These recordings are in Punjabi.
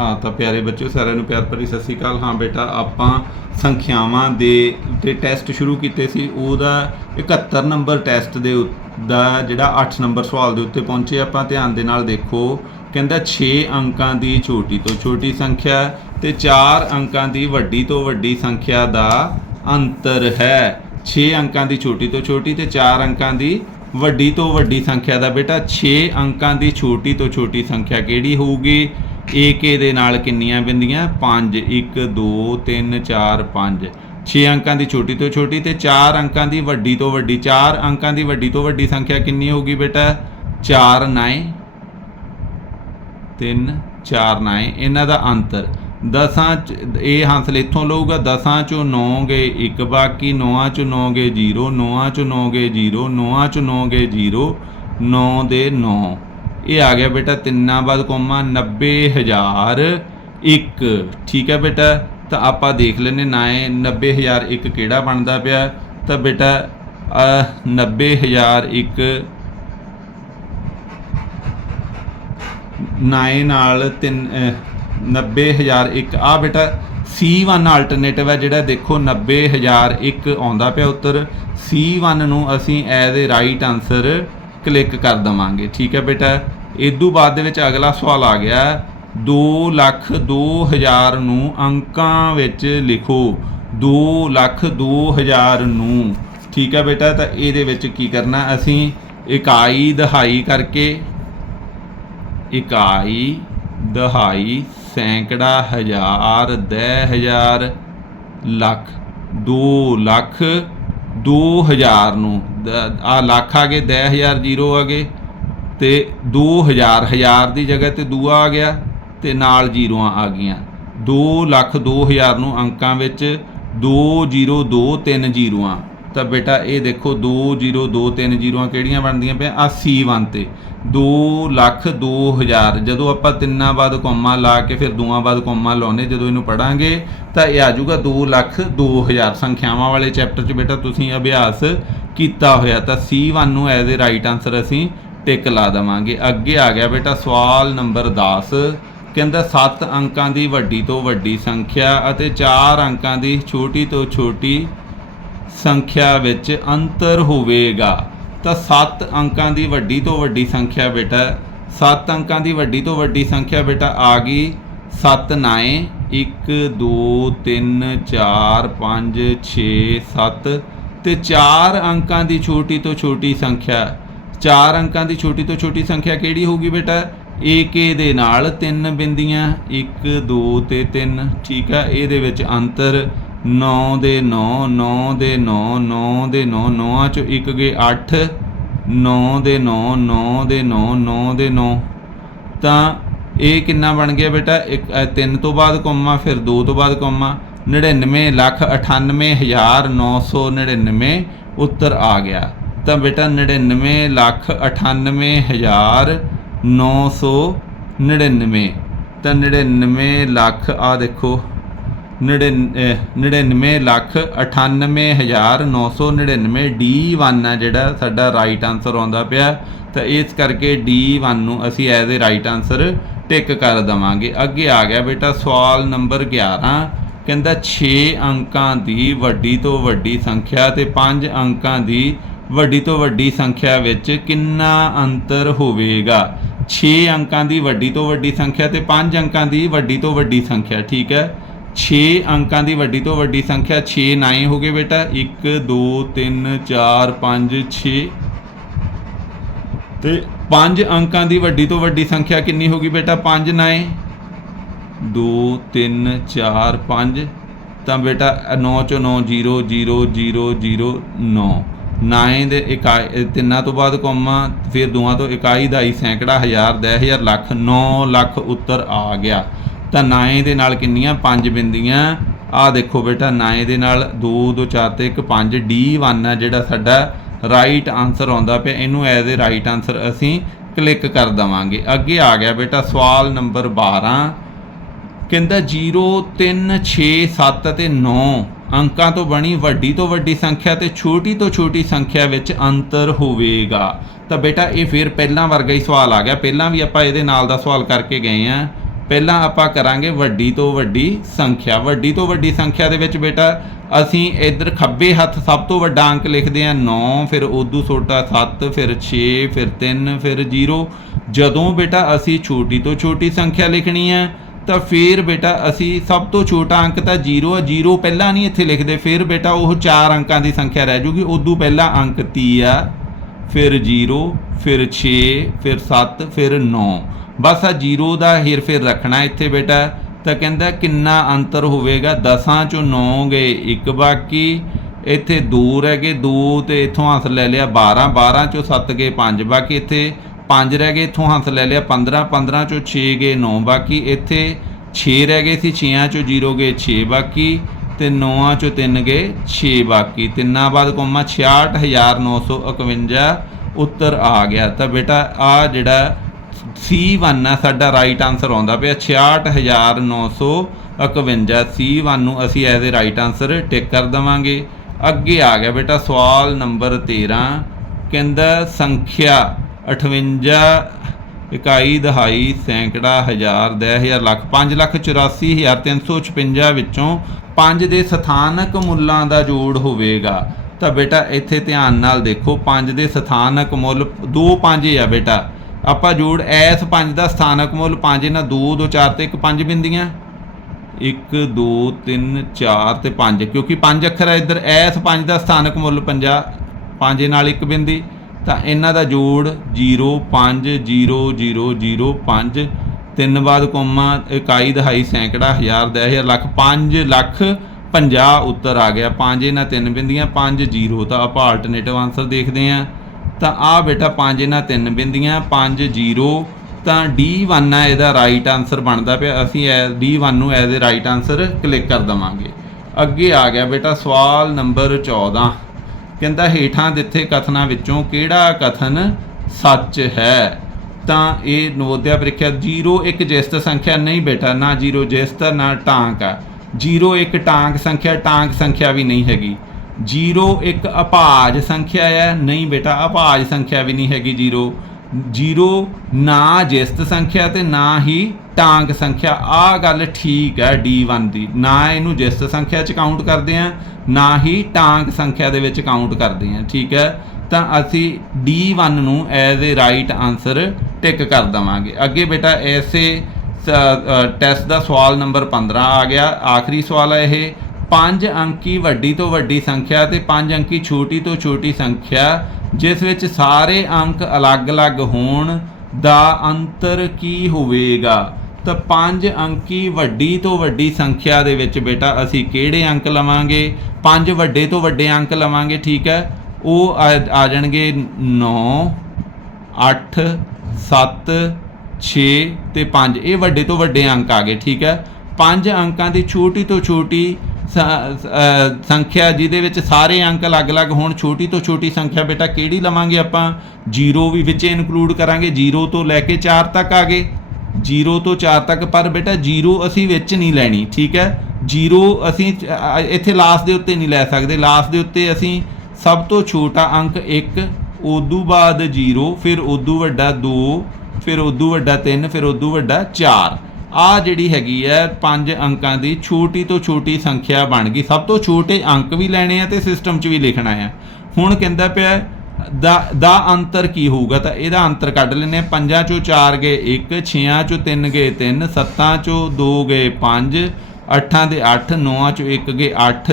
ਹਾਂ, ਤਾਂ ਪਿਆਰੇ ਬੱਚਿਓ, ਸਾਰਿਆਂ ਨੂੰ ਪਿਆਰ ਭਰੀ ਸਤਿ ਸ਼੍ਰੀ ਅਕਾਲ। ਹਾਂ ਬੇਟਾ, ਆਪਾਂ ਸੰਖਿਆਵਾਂ ਦੇ ਤੇ ਟੈਸਟ ਸ਼ੁਰੂ ਕੀਤੇ ਸੀ। ਉਹਦਾ 71 ਨੰਬਰ ਟੈਸਟ ਦੇ ਉ- ਦਾ ਜਿਹੜਾ 8 ਨੰਬਰ ਸਵਾਲ ਦੇ ਉੱਤੇ ਪਹੁੰਚੇ। ਆਪਾਂ ਧਿਆਨ ਦੇ ਨਾਲ ਦੇਖੋ, ਕਹਿੰਦਾ 6 ਅੰਕਾਂ ਦੀ ਛੋਟੀ ਤੋਂ ਛੋਟੀ ਸੰਖਿਆ ਤੇ 4 ਅੰਕਾਂ ਦੀ ਵੱਡੀ ਤੋਂ ਵੱਡੀ ਸੰਖਿਆ ਦਾ ਅੰਤਰ ਹੈ। 6 ਅੰਕਾਂ ਦੀ ਛੋਟੀ ਤੋਂ ਛੋਟੀ ਤੇ 4 ਅੰਕਾਂ ਦੀ ਵੱਡੀ ਤੋਂ ਵੱਡੀ ਸੰਖਿਆ ਦਾ ਬੇਟਾ। 6 ਅੰਕਾਂ ਦੀ ਛੋਟੀ ਤੋਂ ਛੋਟੀ ਸੰਖਿਆ ਕਿਹੜੀ ਹੋਊਗੀ? AK ਦੇ ਨਾਲ ਕਿੰਨੀਆਂ ਬਿੰਦੀਆਂ 5 1 2 3 4 5 6 ਅੰਕਾਂ ਦੀ ਛੋਟੀ ਤੋਂ ਛੋਟੀ ਤੇ 4 ਅੰਕਾਂ ਦੀ ਵੱਡੀ ਤੋਂ ਵੱਡੀ। 4 ਅੰਕਾਂ ਦੀ ਵੱਡੀ ਤੋਂ ਵੱਡੀ ਸੰਖਿਆ ਕਿੰਨੀ ਹੋਊਗੀ ਬੇਟਾ? 4 9 3 4 9 ਇਹਨਾਂ ਦਾ ਅੰਤਰ। ਦਸਾਂ ਚ, ਇਹ ਹਾਸਲ ਇੱਥੋਂ ਲਊਗਾ। ਦਸਾਂ ਚੋਂ 9 ਗਏ 1 ਬਾਕੀ ਨੌਆਂ ਚੋਂ 9 ਗਏ 0 ਨੌਆਂ ਚੋਂ 9 ਗਏ 0 ਨੌਆਂ ਚੋਂ 9 ਗਏ 0 9 ਦੇ 9 ਇਹ ਆ ਗਿਆ ਬੇਟਾ ਤਿੰਨਾਂ ਬਾਅਦ ਕੋਮਾ 90000 ਇੱਕ। ਠੀਕ ਹੈ ਬੇਟਾ? ਤਾਂ ਆਪਾਂ ਦੇਖ ਲੈਨੇ ਨਾ 90001 ਕਿਹੜਾ ਬਣਦਾ ਪਿਆ? ਤਾਂ ਬੇਟਾ ਅਹ, 90001 9 ਨਾਲ 3 90001 ਆ ਬੇਟਾ C1 ਆਲਟਰਨੇਟਿਵ ਹੈ ਜਿਹੜਾ ਦੇਖੋ 90001 ਆਉਂਦਾ ਪਿਆ ਉੱਤਰ। C1 ਨੂੰ ਅਸੀਂ as a right answer click ਕਰ ਦਵਾਂਗੇ। ਠੀਕ ਹੈ ਬੇਟਾ? ਇਦੋਂ ਬਾਅਦ ਦੇ ਵਿੱਚ ਅਗਲਾ ਸਵਾਲ ਆ ਗਿਆ। 2 ਲੱਖ 2000 ਨੂੰ ਅੰਕਾਂ ਵਿੱਚ ਲਿਖੋ। 2 ਲੱਖ 2000 ਨੂੰ। ਠੀਕ ਹੈ ਬੇਟਾ? ਤਾਂ ਇਹਦੇ ਵਿੱਚ ਕੀ ਕਰਨਾ? ਅਸੀਂ ਇਕਾਈ ਦਹਾਈ ਕਰਕੇ ਇਕਾਈ ਦਹਾਈ ਸੈਂਕੜਾ ਹਜ਼ਾਰ, ਦਹ ਹਜ਼ਾਰ, ਲੱਖ 2 ਲੱਖ 2000 ਨੂੰ ਆ ਲੱਖ ਆ ਗਏ 10000 ਜ਼ੀਰੋ ਆ ਗਏ, ਤੇ 2000 ਹਜ਼ਾਰ ਦੀ ਜਗ੍ਹਾ ਤੇ ਦੂਆ ਆ ਗਿਆ, ਤੇ ਨਾਲ ਜ਼ੀਰੋਆਂ ਆ ਗਈਆਂ। 2 ਲੱਖ 2000 ਨੂੰ ਅੰਕਾਂ ਵਿੱਚ 2023 ਜ਼ੀਰੋਆਂ। ਤਾਂ ਬੇਟਾ ਇਹ ਦੇਖੋ 2023 ਜ਼ੀਰੋਆਂ ਕਿਹੜੀਆਂ ਬਣਦੀਆਂ ਪਿਆ ਆ C1 ਤੇ। 2 ਲੱਖ 2000 ਜਦੋਂ ਆਪਾਂ ਤਿੰਨਾਂ ਬਾਅਦ ਕੋਮਾ ਲਾ ਕੇ ਫਿਰ ਦੋਆਂ ਬਾਅਦ ਕੋਮਾ ਲਾਉਨੇ ਜਦੋਂ ਇਹਨੂੰ ਪੜਾਂਗੇ ਤਾਂ ਇਹ ਆ ਜਾਊਗਾ 2 ਲੱਖ 2000 ਸੰਖਿਆਵਾਂ ਵਾਲੇ ਚੈਪਟਰ 'ਚ ਬੇਟਾ ਤੁਸੀਂ ਅਭਿਆਸ ਕੀਤਾ ਹੋਇਆ, ਤਾਂ C1 ਨੂੰ ਐਜ਼ ਅ ਰਾਈਟ ਆਨਸਰ ਅਸੀਂ ਟਿਕ ਲਾ ਦਵਾਂਗੇ। ਅੱਗੇ ਆ ਗਿਆ ਬੇਟਾ ਸਵਾਲ ਨੰਬਰ 10 ਕਹਿੰਦਾ 7 ਅੰਕਾਂ ਦੀ ਵੱਡੀ ਤੋਂ ਵੱਡੀ ਸੰਖਿਆ ਅਤੇ 4 ਅੰਕਾਂ ਦੀ ਛੋਟੀ ਤੋਂ ਛੋਟੀ ਸੰਖਿਆ ਵਿੱਚ ਅੰਤਰ ਹੋਵੇਗਾ। ਤਾਂ 7 ਅੰਕਾਂ ਦੀ ਵੱਡੀ ਤੋਂ ਵੱਡੀ ਸੰਖਿਆ ਬੇਟਾ 7 ਅੰਕਾਂ ਦੀ ਵੱਡੀ ਤੋਂ ਵੱਡੀ ਸੰਖਿਆ ਬੇਟਾ ਆ ਗਈ। 7 9 1 2 3 4 5 6 7 ਤੇ 4 ਅੰਕਾਂ ਦੀ ਛੋਟੀ ਤੋਂ ਛੋਟੀ ਸੰਖਿਆ। 4 ਅੰਕਾਂ ਦੀ ਛੋਟੀ ਤੋਂ ਛੋਟੀ ਸੰਖਿਆ ਕਿਹੜੀ ਹੋਊਗੀ ਬੇਟਾ? AK ਦੇ ਨਾਲ ਤਿੰਨ ਬਿੰਦੀਆਂ 1 2 ਤੇ 3 ਠੀਕ ਆ? ਇਹਦੇ ਵਿੱਚ ਅੰਤਰ 9 ਦੇ 9 9 ਦੇ 9 9 ਦੇ 9 9 ਚੋਂ ਇੱਕ ਗਏ 8 9 ਦੇ 9 9 ਦੇ 9 9 ਦੇ 9 ਤਾਂ ਇਹ ਕਿੰਨਾ ਬਣ ਗਿਆ ਬੇਟਾ? ਇੱਕ 3 ਤੋਂ ਬਾਅਦ ਕੋਮਾ, ਫਿਰ 2 ਤੋਂ ਬਾਅਦ ਕੋਮਾ। 99 ਲੱਖ 98999 ਉੱਤਰ ਆ ਗਿਆ। ਤਾਂ ਬੇਟਾ 99 ਲੱਖ 98999 ਤਾਂ 99 ਲੱਖ ਆ ਦੇਖੋ। 99 ਲੱਖ 98999 D1 ਆ ਜਿਹੜਾ ਸਾਡਾ ਰਾਈਟ ਆਨਸਰ ਆਉਂਦਾ ਪਿਆ। ਤਾਂ ਇਸ ਕਰਕੇ D1 ਨੂੰ ਅਸੀਂ as a right answer tick ਕਰ ਦਵਾਂਗੇ। ਅੱਗੇ ਆ ਗਿਆ ਬੇਟਾ ਸਵਾਲ ਨੰਬਰ 11 ਕਹਿੰਦਾ 6 ਅੰਕਾਂ ਦੀ ਵੱਡੀ ਤੋਂ ਵੱਡੀ ਸੰਖਿਆ ਤੇ 5 ਅੰਕਾਂ ਦੀ ਵੱਡੀ ਤੋਂ ਵੱਡੀ ਸੰਖਿਆ ਵਿੱਚ ਕਿੰਨਾ ਅੰਤਰ ਹੋਵੇਗਾ? 6 ਅੰਕਾਂ ਦੀ ਵੱਡੀ ਤੋਂ ਵੱਡੀ ਸੰਖਿਆ ਤੇ 5 ਅੰਕਾਂ ਦੀ ਵੱਡੀ ਤੋਂ ਵੱਡੀ ਸੰਖਿਆ, ਠੀਕ ਹੈ? 6 ਅੰਕਾਂ ਦੀ ਵੱਡੀ ਤੋਂ ਵੱਡੀ ਸੰਖਿਆ 6 9 ਹੋ ਗਏ ਬੇਟਾ। 1 2 3 4 5 6 ਤੇ 5 ਅੰਕਾਂ ਦੀ ਵੱਡੀ ਤੋਂ ਵੱਡੀ ਸੰਖਿਆ ਕਿੰਨੀ ਹੋਗੀ ਬੇਟਾ? 5 9 2 3 4 5 ਤਾਂ ਬੇਟਾ 9 ਚੋਂ 9 0 0 0 0 9 9 ਦੇ ਇਕਾਈ ਤਿੰਨਾਂ ਤੋਂ ਬਾਅਦ ਕੋਮਾ, ਫਿਰ ਦੋਆਂ ਤੋਂ ਇਕਾਈ ਦਾ ਹੀ ਸੈਂਕੜਾ ਹਜ਼ਾਰ 10000 ਲੱਖ 9 ਲੱਖ ਉੱਤਰ ਆ ਗਿਆ। ਤਾਂ 9 ਦੇ ਨਾਲ ਕਿੰਨੀਆਂ? ਪੰਜ ਬਿੰਦੀਆਂ। ਆ ਦੇਖੋ ਬੇਟਾ 9 ਦੇ ਨਾਲ 2 2 4 ਤੇ 1 5 D1 ਆ ਜਿਹੜਾ ਸਾਡਾ। ਰਾਈਟ ਆਨਸਰ ਆਉਂਦਾ ਪਿਆ। ਇਹਨੂੰ ਐਜ਼ ਅ ਰਾਈਟ ਆਨਸਰ ਅਸੀਂ ਕਲਿੱਕ ਕਰ ਦਵਾਂਗੇ। ਅੱਗੇ ਆ ਗਿਆ ਬੇਟਾ, ਸਵਾਲ ਨੰਬਰ 12 ਕਹਿੰਦਾ 0 3 6 7 ਅਤੇ 9 ਅੰਕਾਂ ਤੋਂ ਬਣੀ ਵੱਡੀ ਤੋਂ ਵੱਡੀ ਸੰਖਿਆ ਤੇ ਛੋਟੀ ਤੋਂ ਛੋਟੀ ਸੰਖਿਆ ਵਿੱਚ ਅੰਤਰ ਹੋਵੇਗਾ। ਤਾਂ ਬੇਟਾ ਇਹ ਫਿਰ ਪਹਿਲਾਂ ਵਰਗਾ ਹੀ ਸਵਾਲ ਆ ਗਿਆ। ਪਹਿਲਾਂ ਵੀ ਆਪਾਂ ਇਹਦੇ ਨਾਲ ਦਾ ਸਵਾਲ ਕਰਕੇ ਗਏ ਆ। ਪਹਿਲਾਂ ਆਪਾਂ ਕਰਾਂਗੇ ਵੱਡੀ ਤੋਂ ਵੱਡੀ ਸੰਖਿਆ। ਵੱਡੀ ਤੋਂ ਵੱਡੀ ਸੰਖਿਆ ਦੇ ਵਿੱਚ ਬੇਟਾ, ਅਸੀਂ ਇੱਧਰ ਖੱਬੇ ਹੱਥ ਸਭ ਤੋਂ ਵੱਡਾ ਅੰਕ ਲਿਖਦੇ ਹਾਂ 9 ਫਿਰ ਉਦੋਂ ਛੋਟਾ 7 ਫਿਰ 6 ਫਿਰ 3 ਫਿਰ 0 ਜਦੋਂ ਬੇਟਾ ਅਸੀਂ ਛੋਟੀ ਤੋਂ ਛੋਟੀ ਸੰਖਿਆ ਲਿਖਣੀ ਹੈ, ਤਾਂ ਫਿਰ ਬੇਟਾ ਅਸੀਂ ਸਭ ਤੋਂ ਛੋਟਾ ਅੰਕ ਤਾਂ 0 ਆ। 0 ਪਹਿਲਾਂ ਨਹੀਂ ਇੱਥੇ ਲਿਖਦੇ, ਫਿਰ ਬੇਟਾ ਉਹ ਚਾਰ ਅੰਕਾਂ ਦੀ ਸੰਖਿਆ ਰਹਿ ਜੂਗੀ। ਉਦੋਂ ਪਹਿਲਾਂ ਅੰਕ 30 ਆ, ਫਿਰ 0 ਫਿਰ 6 ਫਿਰ 7 ਫਿਰ 9 ਬਸ ਆ ਜੀਰੋ ਦਾ ਹੇਰ ਫੇਰ ਰੱਖਣਾ ਇੱਥੇ ਬੇਟਾ। ਤਾਂ ਕਹਿੰਦਾ, ਕਿੰਨਾ ਅੰਤਰ ਹੋਵੇਗਾ? 10 ਚੋਂ 9 ਗਏ ਇੱਕ ਬਾਕੀ। ਇੱਥੇ 2 ਰਹਿ ਗਏ 2 ਤੇ ਇੱਥੋਂ ਹੱਥ ਲੈ ਲਿਆ 12 12 ਚੋਂ 7 ਗਏ 5 ਬਾਕੀ ਇੱਥੇ। 5 ਰਹਿ ਗਏ, ਇੱਥੋਂ ਹੱਥ ਲੈ ਲਿਆ 15 15 ਚੋਂ 6 ਗਏ 9 ਬਾਕੀ ਇੱਥੇ। 6 ਰਹਿ ਗਏ ਸੀ 6 ਚੋਂ 0 ਗਏ 6 ਬਾਕੀ। ਤੇ 9 ਚੋਂ 3 ਗਏ 6 ਬਾਕੀ। ਤਿੰਨਾਂ ਬਾਅਦ ਕੋਮਾ 66951 ਉੱਤਰ ਆ ਗਿਆ। ਤਾਂ ਬੇਟਾ, ਆ ਜਿਹੜਾ C1 ਆ, ਸਾਡਾ ਰਾਈਟ ਆਨਸਰ ਆਉਂਦਾ ਪਿਆ 66951 C1 ਨੂੰ ਅਸੀਂ as a right answer tick ਕਰ ਦਵਾਂਗੇ। ਅੱਗੇ ਆ ਗਿਆ ਬੇਟਾ, ਸਵਾਲ ਨੰਬਰ 13 ਕਹਿੰਦਾ, ਸੰਖਿਆ 58 ਇਕਾਈ ਦਹਾਈ, ਸੈਂਕੜਾ ਹਜ਼ਾਰ ਦਸ ਹਜ਼ਾਰ ਲੱਖ 5 ਲੱਖ 84356 ਵਿੱਚੋਂ 5 ਦੇ ਸਥਾਨਕ ਮੁੱਲਾਂ ਦਾ ਜੋੜ ਹੋਵੇਗਾ। ਤਾਂ ਬੇਟਾ, ਇੱਥੇ ਧਿਆਨ ਨਾਲ ਦੇਖੋ 5 ਦੇ ਸਥਾਨਕ ਮੁੱਲ 2 5 ਆ ਬੇਟਾ। ਆਪਾਂ ਜੋੜ ਐਸ 5 ਦਾ ਸਥਾਨਕ ਮੁੱਲ 5 ਨਾਲ 2 2 4 ਤੇ ਇੱਕ 5 ਬਿੰਦੀਆਂ। 1 2 3 4 ਤੇ 5 ਕਿਉਂਕਿ 5 ਅੱਖਰ ਹੈ ਇੱਧਰ। ਐਸ 5 ਦਾ ਸਥਾਨਕ ਮੁੱਲ 50 5 ਨਾਲ ਇੱਕ ਬਿੰਦੀ। ਤਾਂ ਇਹਨਾਂ ਦਾ ਜੋੜ 0 5 0 0 0 5 ਤਿੰਨ ਬਾਅਦ ਕੋਮਾ, ਇਕਾਈ ਦਹਾਈ, ਸੈਂਕੜਾ, ਹਜ਼ਾਰ ਦਸ ਹਜ਼ਾਰ, ਲੱਖ 5 ਲੱਖ 50 ਉੱਤਰ ਆ ਗਿਆ। 5 ਇਹਨਾਂ ਤਿੰਨ ਬਿੰਦੀਆਂ 5 0 ਤਾਂ ਆਪਾਂ ਆਲਟਰਨੇਟਿਵ ਆਨਸਰ ਦੇਖਦੇ ਆਂ ਤਾਂ ਆ ਬੇਟਾ 5 ਇਹਨਾਂ ਤਿੰਨ ਬਿੰਦੀਆਂ 5 0 ਤਾਂ D1 ਆ ਇਹਦਾ ਰਾਈਟ ਆਨਸਰ ਬਣਦਾ ਪਿਆ। ਅਸੀਂ D1 ਨੂੰ as a right answer click ਕਰ ਦਵਾਂਗੇ। ਅੱਗੇ ਆ ਗਿਆ ਬੇਟਾ ਸਵਾਲ ਨੰਬਰ 14 ਕਹਿੰਦਾ ਹੇਠਾਂ ਦਿੱਤੇ ਕਥਨਾਂ ਵਿੱਚੋਂ ਕਿਹੜਾ ਕਥਨ ਸੱਚ ਹੈ? ਤਾਂ ਇਹ ਨਵੋਦਿਆ ਪ੍ਰੀਖਿਆ 0 ਇੱਕ ਜਿਸਤ ਸੰਖਿਆ ਨਹੀਂ ਬੇਟਾ, ਨਾ 0 ਜਿਸਤ, ਨਾ ਟਾਂਕ ਆ। 0 ਇੱਕ ਟਾਂਕ ਸੰਖਿਆ ਟਾਂਕ ਸੰਖਿਆ ਵੀ ਨਹੀਂ ਹੈਗੀ। 0 ਇੱਕ ਅਭਾਜ ਸੰਖਿਆ ਹੈ। ਨਹੀਂ ਬੇਟਾ, ਅਪਾਜ ਸੰਖਿਆ ਵੀ ਨਹੀਂ ਹੈਗੀ 0 0 ਨਾ ਜਿਸਤ ਸੰਖਿਆ ਤੇ ਨਾ ਹੀ ਟਾਂਗ ਸੰਖਿਆ। ਆ ਗੱਲ ਠੀਕ ਹੈ D1 ਦੀ। ਨਾ ਇਹਨੂੰ ਜਿਸਤ ਸੰਖਿਆ ਚ ਕਾਊਂਟ ਕਰਦੇ ਆ ਨਾ ਹੀ ਟਾਂਗ ਸੰਖਿਆ ਦੇ ਵਿੱਚ ਕਾਊਂਟ ਕਰਦੇ ਆ ਠੀਕ ਹੈ? ਤਾਂ ਅਸੀਂ D1 ਨੂੰ as a right answer tick ਕਰ ਦਵਾਂਗੇ। ਅੱਗੇ ਬੇਟਾ, ਐਸੇ ਟੈਸਟ ਦਾ ਸਵਾਲ ਨੰਬਰ 15 ਆ ਗਿਆ। ਆਖਰੀ ਸਵਾਲ ਹੈ ਇਹ। ਪੰਜ ਅੰਕੀ ਵੱਡੀ ਤੋਂ ਵੱਡੀ ਸੰਖਿਆ ਤੇ ਪੰਜ ਅੰਕੀ ਛੋਟੀ ਤੋਂ ਛੋਟੀ ਸੰਖਿਆ, ਜਿਸ ਵਿੱਚ ਸਾਰੇ ਅੰਕ ਅਲੱਗ-ਅਲੱਗ ਹੋਣ ਦਾ ਅੰਤਰ ਕੀ ਹੋਵੇਗਾ? ਤਾਂ ਪੰਜ ਅੰਕੀ ਵੱਡੀ ਤੋਂ ਵੱਡੀ ਸੰਖਿਆ ਦੇ ਵਿੱਚ ਬੇਟਾ, ਅਸੀਂ ਕਿਹੜੇ ਅੰਕ ਲਵਾਂਗੇ? ਪੰਜ ਵੱਡੇ ਤੋਂ ਵੱਡੇ ਅੰਕ ਲਵਾਂਗੇ, ਠੀਕ ਹੈ? ਉਹ ਆ ਜਾਣਗੇ 9 8 7 6 ਤੇ 5 ਇਹ ਵੱਡੇ ਤੋਂ ਵੱਡੇ ਅੰਕ ਆ ਗਏ, ਠੀਕ ਹੈ? ਪੰਜ ਅੰਕਾਂ ਦੀ ਛੋਟੀ ਤੋਂ ਛੋਟੀ ਸੰਖਿਆ ਜਿਹਦੇ ਵਿੱਚ ਸਾਰੇ ਅੰਕ ਅਲੱਗ-ਅਲੱਗ ਹੋਣ, ਛੋਟੀ ਤੋਂ ਛੋਟੀ ਸੰਖਿਆ ਬੇਟਾ ਕਿਹੜੀ ਲਵਾਂਗੇ ਆਪਾਂ? 0 ਵੀ ਵਿੱਚ ਇਨਕਲੂਡ ਕਰਾਂਗੇ 0 ਤੋਂ ਲੈ ਕੇ 4 ਤੱਕ ਆ ਗਏ। 0 ਤੋਂ 4 ਤੱਕ, ਪਰ ਬੇਟਾ 0 ਅਸੀਂ ਵਿੱਚ ਨਹੀਂ ਲੈਣੀ, ਠੀਕ ਹੈ? 0 ਅਸੀਂ ਇੱਥੇ ਲਾਸਟ ਦੇ ਉੱਤੇ ਨਹੀਂ ਲੈ ਸਕਦੇ। ਲਾਸਟ ਦੇ ਉੱਤੇ ਅਸੀਂ ਸਭ ਤੋਂ ਛੋਟਾ ਅੰਕ 1 ਉਦੋਂ ਬਾਅਦ 0 ਫਿਰ ਉਦੋਂ ਵੱਡਾ 2 ਫਿਰ ਉਦੋਂ ਵੱਡਾ 3 ਫਿਰ ਉਦੋਂ ਵੱਡਾ 4 ਆ ਜਿਹੜੀ ਹੈਗੀ ਹੈ ਪੰਜ ਅੰਕਾਂ ਦੀ ਛੋਟੀ ਤੋਂ ਛੋਟੀ ਸੰਖਿਆ ਬਣ ਗਈ। ਸਭ ਤੋਂ ਛੋਟੇ ਅੰਕ ਵੀ ਲੈਣੇ ਆ ਤੇ ਸਿਸਟਮ 'ਚ ਵੀ ਲਿਖਣਾ ਆ ਹੁਣ ਕਹਿੰਦਾ ਪਿਆ ਦਾ ਦਾ ਅੰਤਰ ਕੀ ਹੋਊਗਾ? ਤਾਂ ਇਹਦਾ ਅੰਤਰ ਕੱਢ ਲੈਨੇ ਆ ਪੰਜਾਂ ਚੋਂ 4 ਗਏ 1 ਛੇਆਂ ਚੋਂ 3 ਗਏ 3 ਸੱਤਾਂ ਚੋਂ 2 ਗਏ 5 ਅੱਠਾਂ ਦੇ 8 ਨੌਆਂ ਚੋਂ 1 ਗਏ 8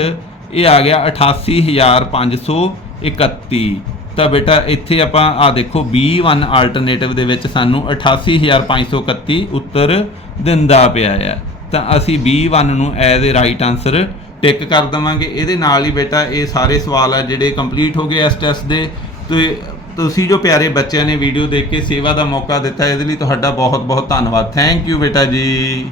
ਇਹ ਆ ਗਿਆ 88531 ਤਾਂ ਬੇਟਾ ਇੱਥੇ ਆਪਾਂ ਆ ਦੇਖੋ B1 ਆਲਟਰਨੇਟਿਵ ਦੇ ਵਿੱਚ ਸਾਨੂੰ 88531 ਉੱਤਰ ਦਿੰਦਾ ਪਿਆ ਆ। ਤਾਂ ਅਸੀਂ B1 ਨੂੰ as a right answer tick ਕਰ ਦਵਾਂਗੇ। ਇਹਦੇ ਨਾਲ ਹੀ ਬੇਟਾ ਇਹ ਸਾਰੇ ਸਵਾਲ ਆ ਜਿਹੜੇ ਕੰਪਲੀਟ ਹੋ ਗਏ ਇਸ ਟੈਸਟ ਦੇ। ਤੇ ਤੁਸੀਂ ਜੋ ਪਿਆਰੇ ਬੱਚਿਆਂ ਨੇ ਵੀਡੀਓ ਦੇਖ ਕੇ ਸੇਵਾ ਦਾ ਮੌਕਾ ਦਿੱਤਾ, ਇਹਦੇ ਲਈ ਤੁਹਾਡਾ ਬਹੁਤ ਬਹੁਤ ਧੰਨਵਾਦ। ਥੈਂਕ ਯੂ ਬੇਟਾ ਜੀ।